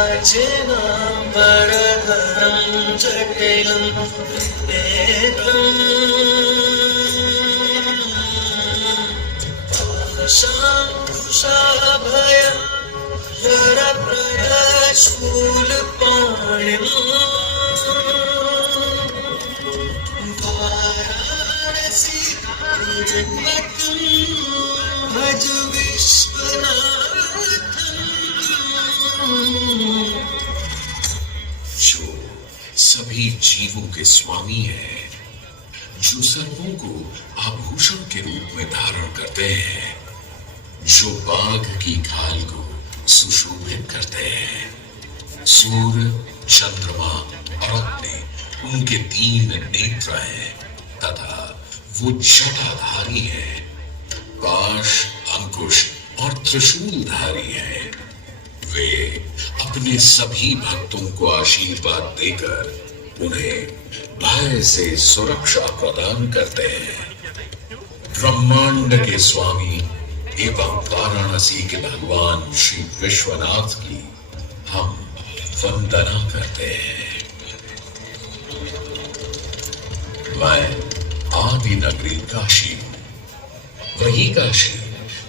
प्राचीनां परधरं जटिलं शाभय शूलपाणिम् वाराणसी भज विश्वनाथम्। जो सभी जीवों के स्वामी है, जो सर्वों को आभूषण के रूप में धारण करते हैं, जो बाघ की खाल को सुशोभित करते हैं, सूर्य, चंद्रमा और अग्नि उनके 3 नेत्र हैं तथा वो जटाधारी है, पाश, अंकुश और त्रिशूलधारी है। वे अपने सभी भक्तों को आशीर्वाद देकर उन्हें भय से सुरक्षा प्रदान करते हैं। ब्रह्मांड के स्वामी एवं वाराणसी के भगवान श्री विश्वनाथ की हम वंदना करते हैं। मैं आदि नगरी काशी हूं, वही काशी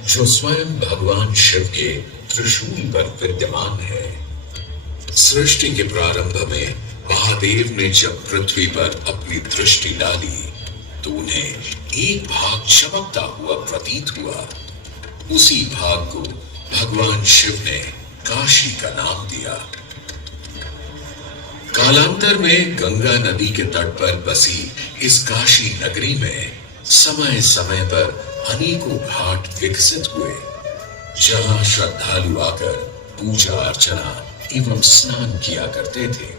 जो स्वयं भगवान शिव के त्रिशूल पर विद्यमान है। सृष्टि के प्रारंभ में महादेव ने जब पृथ्वी पर अपनी दृष्टि डाली तो उन्हें एक भाग चमकता हुआ प्रतीत हुआ। उसी भाग को भगवान शिव ने काशी का नाम दिया। कालांतर में गंगा नदी के तट पर बसी इस काशी नगरी में समय समय पर अनेकों घाट विकसित हुए, जहां श्रद्धालु आकर पूजा अर्चना एवं स्नान किया करते थे।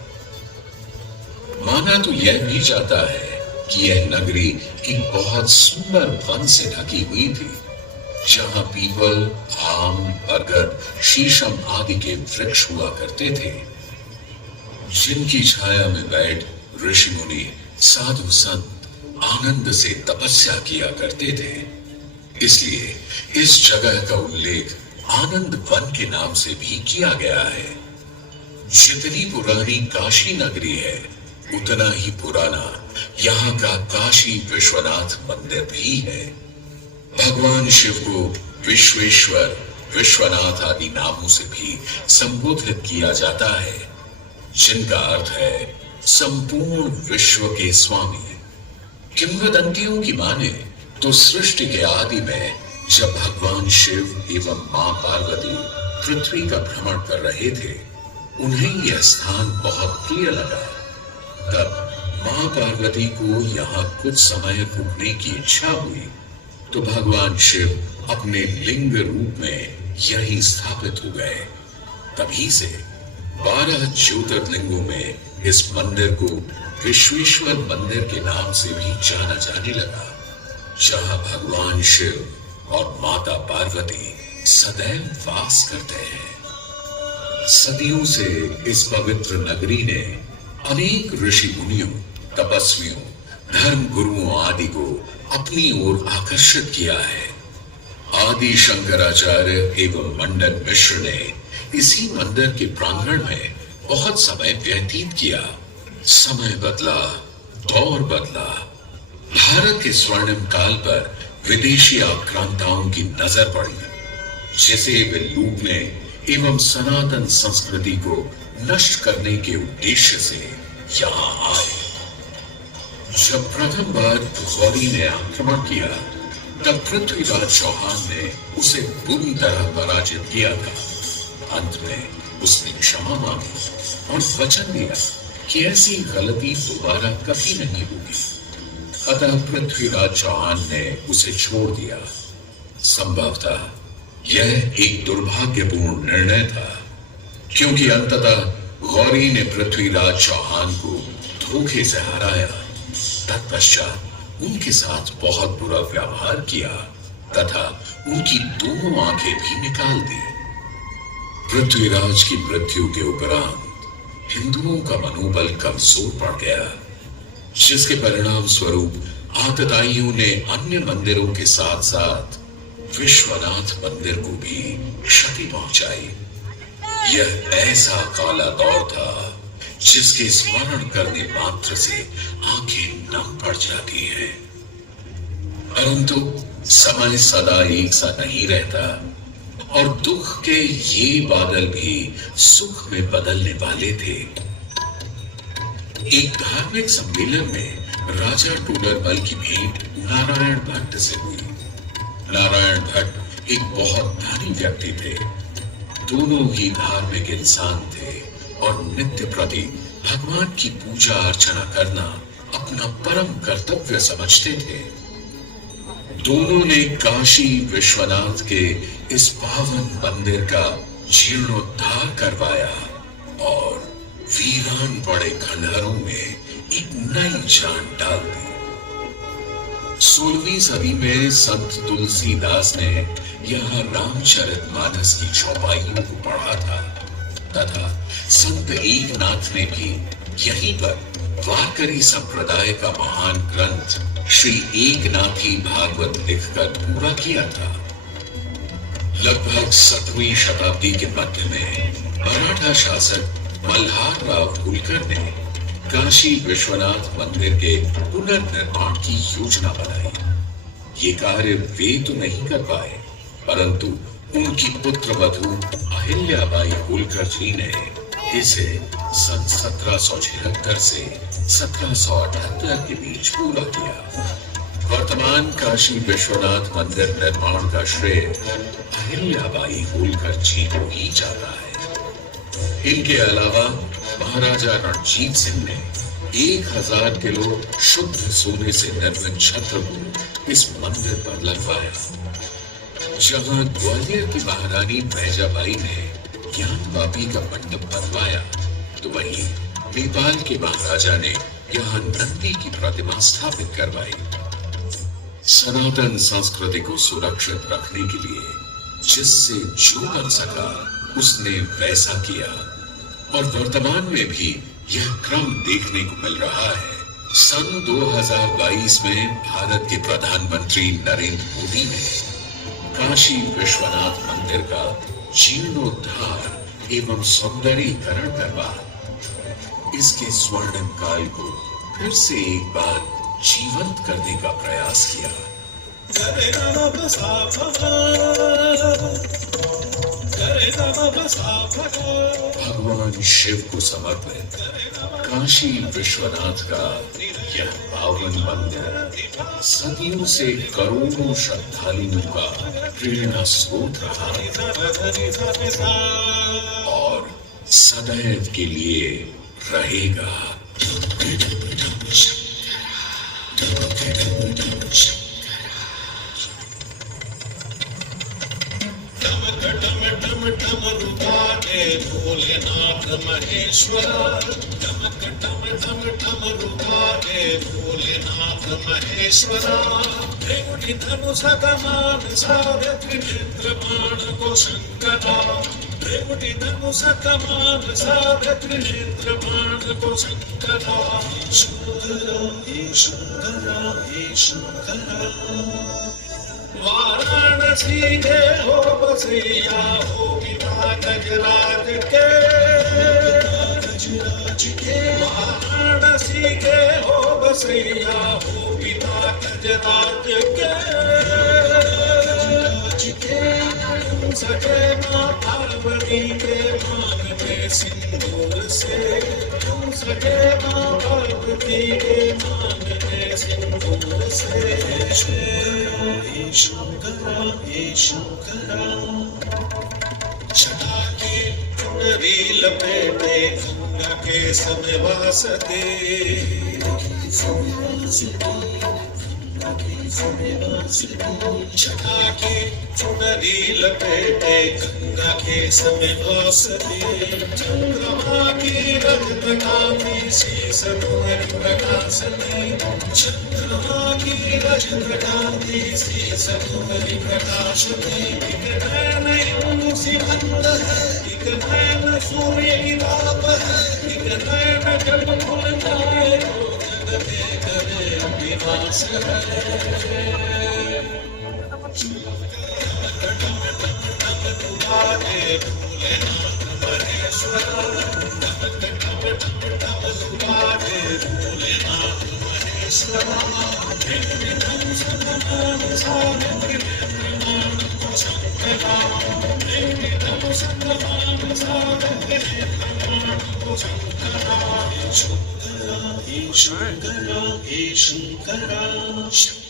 माना तो यह भी जाता है कि यह नगरी एक बहुत सुंदर वन से ढकी हुई थी, जहां पीपल, आम, बरगद, शीशम आदि के वृक्ष हुआ करते थे, जिनकी छाया में बैठ ऋषि मुनि, साधु संत आनंद से तपस्या किया करते थे। इसलिए इस जगह का उल्लेख आनंद वन के नाम से भी किया गया है। जितनी पुरानी काशी नगरी है, उतना ही पुराना यहाँ का काशी विश्वनाथ मंदिर भी है। भगवान शिव को विश्वेश्वर, विश्वनाथ आदि नामों से भी संबोधित किया जाता है, जिनका अर्थ है संपूर्ण विश्व के स्वामी। किंवदंतियों की माने तो सृष्टि के आदि में जब भगवान शिव एवं मां पार्वती पृथ्वी का भ्रमण कर रहे थे, उन्हें यह स्थान बहुत प्रिय लगा। तब मां पार्वती को यहाँ कुछ समय रुकने की इच्छा हुई तो भगवान शिव अपने लिंग रूप में यहीं स्थापित हो गए। तभी से 12 ज्योतिर्लिंगों में इस मंदिर को विश्वेश्वर मंदिर के नाम से भी जाना जाने लगा, जहां भगवान शिव और माता पार्वती सदैव वास करते हैं। सदियों से इस पवित्र नगरी ने अनेक ऋषि मुनियों, तपस्वियों, धर्म गुरुओं आदि को अपनी ओर आकर्षित किया है। आदि शंकराचार्य एवं मंडन मिश्र ने इसी मंदिर के प्रांगण में बहुत समय व्यतीत किया। समय बदला, दौर बदला, भारत के स्वर्णिम काल पर विदेशी आक्रांताओं की नजर पड़ी, जिसे वे लूटने एवं सनातन संस्कृति को नष्ट करने के उद्देश्य से यहाँ आए। जब प्रथम बार गौरी ने आक्रमण किया, तब पृथ्वीराज चौहान ने उसे बुरी तरह पराजित किया था। अंत में उसने क्षमा मांगी और वचन दिया कि ऐसी गलती दोबारा कभी नहीं होगी। अतः पृथ्वीराज चौहान ने उसे छोड़ दिया। संभवतः यह एक दुर्भाग्यपूर्ण निर्णय था, क्योंकि अंततः गौरी ने पृथ्वीराज चौहान को धोखे से हराया। तत्पश्चात उनके साथ बहुत बुरा व्यवहार किया तथा उनकी दोनों आंखें भी निकाल दी। पृथ्वीराज की मृत्यु के उपरांत हिंदुओं का मनोबल कमजोर पड़ गया, जिसके परिणाम स्वरूप आतताइयों ने अन्य मंदिरों के साथ साथ विश्वनाथ मंदिर को भी क्षति पहुंचाई। यह ऐसा काला दौर था जिसके स्मरण करने मात्र से आंखें नम पड़ जाती हैं। परंतु समय सदा एक सा नहीं रहता और दुख के ये बादल भी सुख में बदलने वाले थे। एक धार्मिक सम्मेलन में राजा टूडरमल की भेंट नारायण भट्ट से हुई। नारायण भट्ट एक बहुत धनी व्यक्ति थे। दोनों ही धार्मिक इंसान थे और नित्य प्रति भगवान की पूजा अर्चना करना अपना परम कर्तव्य समझते थे। दोनों ने काशी विश्वनाथ के इस पावन मंदिर का जीर्णोद्धार करवाया और वीरान पड़े खंडहरों में एक नई जान डाल दी। 16वीं सदी में संत तुलसीदास ने यहाँ रामचरितमानस की चौपाइयों को पढ़ा था तथा संत एकनाथ ने भी यहीं पर वारकरी संप्रदाय का महान ग्रंथ श्री एकनाथी भागवत लिखकर पूरा किया था। लगभग 7वीं शताब्दी के मध्य में मराठा शासक मल्हार राव होलकर ने काशी विश्वनाथ मंदिर के पुनर्निर्माण की योजना बनाई। ये कार्य वे तो नहीं कर पाए, परंतु उनकी पुत्र वधू अहिल्याबाई होलकर जी ने इसे सन 1776 से 1778 के बीच पूरा किया। वर्तमान काशी विश्वनाथ मंदिर निर्माण का श्रेय अहिल्याबाई होलकर जी को ही जाता है। इनके अलावा महाराजा रणजीत सिंह ने 1000 किलो शुद्ध सोने से निर्मित छत्र को इस मंदिर पर लगवाया। जहां ग्वालियर की महारानी बैजाबाई ने ज्ञानवापी का मंडप बनवाया, तो वहीं नेपाल के महाराजा ने यहाँ नंदी की प्रतिमा स्थापित करवाई। सनातन संस्कृति को सुरक्षित रखने के लिए जिससे जो कर सका उसने वैसा किया और वर्तमान में भी यह क्रम देखने को मिल रहा है। सन 2022 में भारत के प्रधानमंत्री नरेंद्र मोदी ने काशी विश्वनाथ मंदिर का जीर्णोद्धार एवं सौंदर्यीकरण करवा इसके स्वर्णिम काल को फिर से एक बार जीवंत करने का प्रयास किया। भगवान शिव को समर्पित काशी विश्वनाथ का यह पावन मंदिर सदियों से करोड़ों श्रद्धालुओं का प्रेरणा स्रोत रहा और सदैव के लिए रहेगा। भोलेनाथ महेश्वर टमक टम टम टम रुकाए भोलेनाथ महेश्वर रेवती धनुष कमान सारे त्रिनेत्र बाण को शंकरा रेवती धनुष कमान सारे त्रिनेत्र बाण को शंकरा शंकरा हे शंकरा वाराणसी के हो बसैया हो पिता गजराज के वाराणसी के हो बसैया हो पिता गजराज के सके माँ पार्वती के मान में सिंदूर से सके माँ पार्वती के मान में सिंदूर से शंकरा छटा के चुनरी लपेटे गंगा के समवास दे छटा के चुनरी लपेटे गंगा के समवास दे चंद्रमा की रजतकामी शीस तुम्हारी प्रकाशनी चंद्रमा की रजतकामी शीस तुम्हारी प्रकाशनी एक नैन सिमंद है एक नैन सूर्य की ताप है एक नैन जल खुल जाए जग में करे विनाश है शंकरा हे शंकरा